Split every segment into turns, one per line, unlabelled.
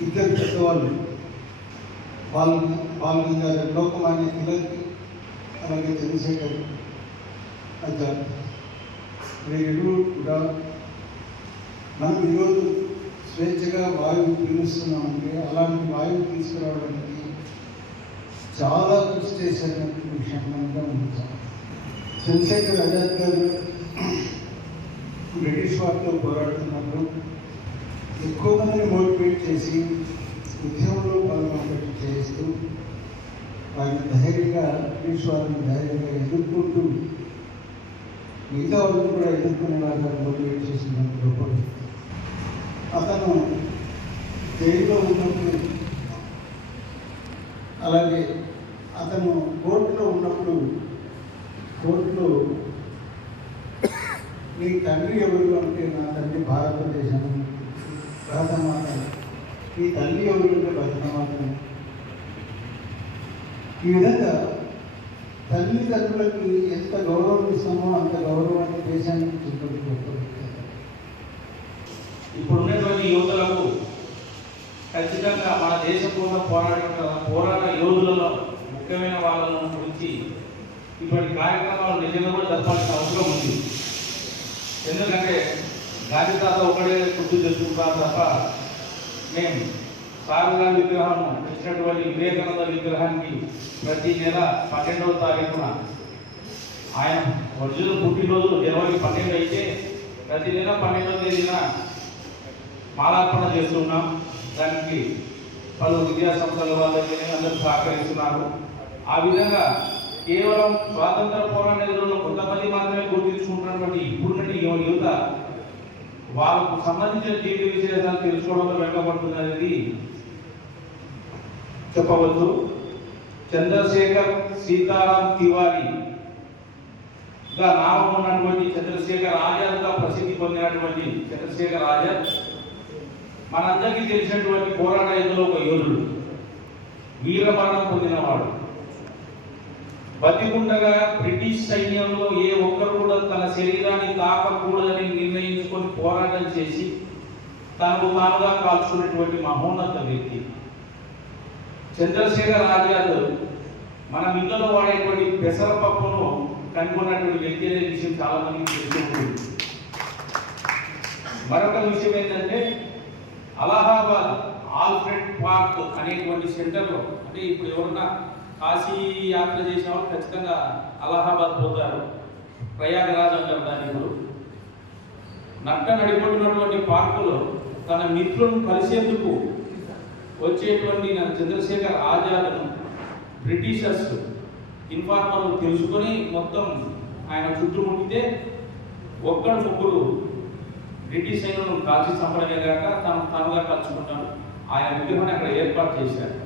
ఇద్దరు పెద్దవాళ్ళు. వాళ్ళు వాళ్ళు గారు లోకమాన్య తిలక్ అలాగే చంద్రశేఖర్ ఆచార్ వీరు కూడా మనం ఈరోజు స్వేచ్ఛగా వాయువు పీలుస్తున్నామంటే అలాంటి వాయువు తీసుకురావడానికి చాలా కృషి చేసినటువంటి విషయం మనం గమనించాం చంద్రశేఖర్ ఆజాద్ గారు బ్రిటిష్ వారితో పోరాడుతున్నప్పుడు ఎక్కువ మందిని మోటివేట్ చేసి ఉద్యమంలో పాల్గొనేటట్టు చేస్తూ వారిని ధైర్యంగా బ్రిటిష్ వారిని ధైర్యంగా ఎదుర్కొంటూ మిగతా వాళ్ళని కూడా ఎదుర్కొనేలాగా మోటివేట్ చేసిన గొప్ప అతను జైల్లో ఉన్నప్పుడు అలాగే అతను కోర్టులో ఉన్నప్పుడు కోర్టులో నీ తండ్రి ఎవరు? అంటే నా తండ్రి భారతదేశం భారతమాత ఈ తల్లి ఎవరు అంటే భరతమాత ఈ విధంగా తల్లిదండ్రులకి ఎంత గౌరవం ఇస్తామో అంత గౌరవాన్ని దేశానికి చూపడం
ఇప్పుడున్నటువంటి యువతలకు ఖచ్చితంగా మన దేశం కోసం పోరాట పోరాట యోధులలో ముఖ్యమైన వాళ్ళను గురించి ఇప్పటి కార్యక్రమాలు నిజంగా కూడా జరపాల్సిన అవసరం ఉంది. ఎందుకంటే గాంధీ తాత ఒకడే గుర్తు తెచ్చుకుంటారు తప్ప మేము సారదా విగ్రహము ఇచ్చినటువంటి వివేకానంద విగ్రహానికి ప్రతి నెల పన్నెండవ తారీఖున ఆయన ఒరిజినల్ పుట్టినరోజు జనవరి పన్నెండు అయితే ప్రతి నెల పన్నెండవ తేదీన మాలార్పణ చేస్తున్నాం. దానికి పలు విద్యా సంస్థల వాళ్ళకి అందరూ సహకరిస్తున్నారు. ఆ విధంగా కేవలం స్వాతంత్ర పోరాటంలో కొంతమంది మాత్రమే గుర్తించుకుంటున్నటువంటి ఇప్పుడున్నటువంటి యువ యువత వాళ్ళకు సంబంధించిన జీవిత విశేషాలు తెలుసుకోవడంలో వెనుకబడుతుంది అనేది చెప్పవచ్చు. చంద్రశేఖర్ సీతారాం తివారీ. గా నామం ఉన్నటువంటి చంద్రశేఖర్ ఆజాద్గా ప్రసిద్ధి పొందినటువంటి చంద్రశేఖర్ ఆజాద్ మనందరికీ తెలిసినటువంటి పోరాట యుద్ధంలో ఒక యోధుడు. వీరమరణం పొందినవాడు. బతికుండగా బ్రిటిష్ సైన్యంలో ఏ ఒక్కరు కూడా తన శరీరాన్ని తాకకూడదని చేసి తనకు తానుగా కాల్చుకున్నటువంటి మహోన్నత వ్యక్తి. చంద్రశేఖర్ ఆజాద్ మన ఇంట్లో వాడేటువంటి పెసరపప్పును కనుగొన్నటువంటి వ్యక్తి అనే విషయం చాలా మందికి తెలిసి ఉంటుంది. మరొక విషయం ఏంటంటే అలహాబాద్ ఆల్ఫ్రెడ్ పార్క్ అనేటువంటి సెంటర్లో అంటే ఇప్పుడు ఎవరన్నా కాశీ యాత్ర చేసిన వాళ్ళు ఖచ్చితంగా అలహాబాద్ పోతారు. ప్రయాగరాజ్ అంటారు దాన్ని ఇప్పుడు. నట్ట నడిపడుతున్నటువంటి పార్కులో తన మిత్రులను కలిసేందుకు వచ్చేటువంటి చంద్రశేఖర్ ఆజాద్ను బ్రిటిషర్స్ ఇన్ఫార్మర్లు తెలుసుకొని మొత్తం ఆయన చుట్టుముట్టితే ఒక్కడు ముగ్గురు బ్రిటిష్ సైన్యులను కాల్చి చంపడమే కాక తను తనుగా కలుసుకుంటాడు ఆయన విగ్రహాన్ని అక్కడ ఏర్పాటు చేశారు.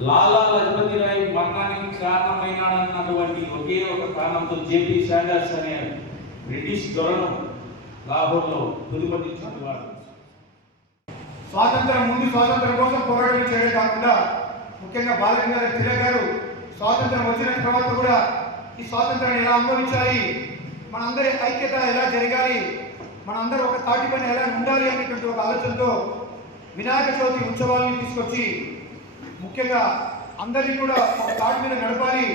లాలా లజపతి రాయ్ మరణానికి కారణమైనాడన్నటువంటి ఒకే ఒక కారణంతో జేపీ శాండర్స్ అనే బ్రిటిష్ దొరను లాహోర్లో తుదిపట్టించినవాడు
స్వాతంత్రం ముందు స్వాతంత్రం కోసం పోరాటం చేయడం కాకుండా ముఖ్యంగా బాలగంగాధర తిలక్ గారు స్వాతంత్రం వచ్చిన తర్వాత కూడా ఈ స్వాతంత్రాన్ని ఎలా అనుభవించాలి మనందరి ఐక్యత ఎలా జరగాలి మనందరూ ఒక తాటిపైన ఎలా ఉండాలి అనేటువంటి ఒక ఆలోచనతో వినాయక చవితి ఉత్సవాలను తీసుకొచ్చి ముఖ్యంగా అందరినీ కూడా ఒక తాటి మీద నడపాలి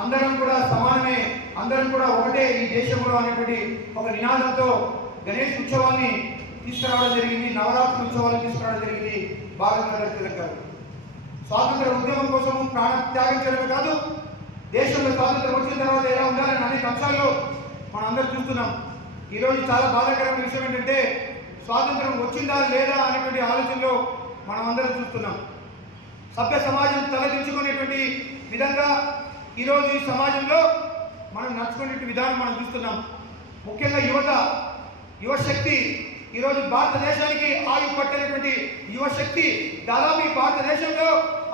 అందరం కూడా సమానమే అందరం కూడా ఒకటే ఈ దేశంలో అనేటువంటి ఒక నినాదంతో గణేష్ ఉత్సవాన్ని తీసుకురావడం జరిగింది నవరాత్రి ఉత్సవాన్ని తీసుకురావడం జరిగింది బాలగంగాధర తిలక్ గారు స్వాతంత్ర ఉద్యమం కోసం ప్రాణ త్యాగం చేయడం కాదు దేశంలో స్వాతంత్రం వచ్చిన తర్వాత ఎలా ఉండాలని అనేక అంశాల్లో మనం అందరూ చూస్తున్నాం. ఈరోజు చాలా బాధాకరమైన విషయం ఏంటంటే స్వాతంత్రం వచ్చిందా లేదా అనేటువంటి ఆలోచనలో మనం అందరం చూస్తున్నాం. సభ్య సమాజం తలదించుకునేటువంటి విధంగా ఈరోజు ఈ సమాజంలో మనం నడుచుకునే విధానం మనం చూస్తున్నాం. ముఖ్యంగా యువత యువశక్తి. ఈరోజు భారతదేశానికి ఆయు పట్టినటువంటి యువశక్తి దాదాపు భారతదేశంలో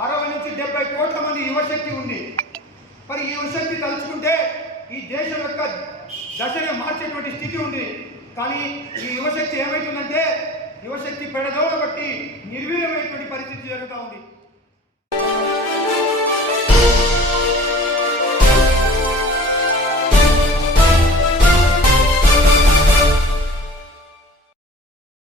అరవై నుంచి డెబ్బై కోట్ల మంది యువశక్తి ఉంది. మరి ఈ యువశక్తి తలుచుకుంటే ఈ దేశం యొక్క దశనే మార్చేటువంటి స్థితి ఉంది. కానీ ఈ యువశక్తి ఏమైతుందంటే యువశక్తి పెడదోడబట్టి నిర్వీర్యమైనటువంటి పరిస్థితి